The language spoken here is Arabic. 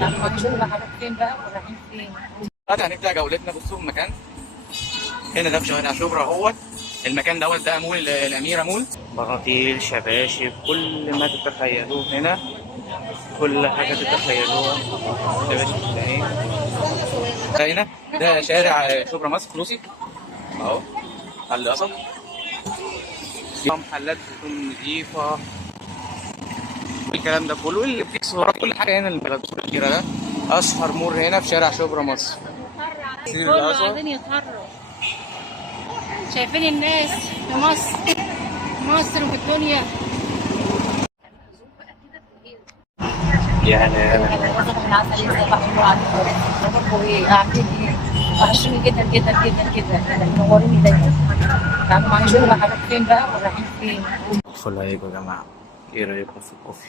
هنشوف بقى هنروح فين بقى ورايحين فين. دلوقتي هنبدأ جولتنا. بصوا المكان هنا ده في شوارع شبرا اهوت. المكان ده مول الأميرة مول. بناطيل، شباشب، كل ما تتخيلوه هنا، كل حاجة تتخيلوها. شباشب اهي. ده هنا ده شارع شبرا مصر كلوسي اهو على القصب. محلات بتكون نظيفة والكلام ده كله، واللي بتكسر كل حاجة هنا. البلد الكبيرة ده أشهر مول هنا في شارع شبرا مصر. كله عايزين يتهروا. شايفين الناس في مصر، مصر وفي الدنيا. يعني وحشوني جدا جدا جدا جدا، منوريني دايما. هنشوف بقى هنروح فين بقى ورايحين فين. ادخلوا عليكم يا جماعة، ايه رأيكم في الكوفي؟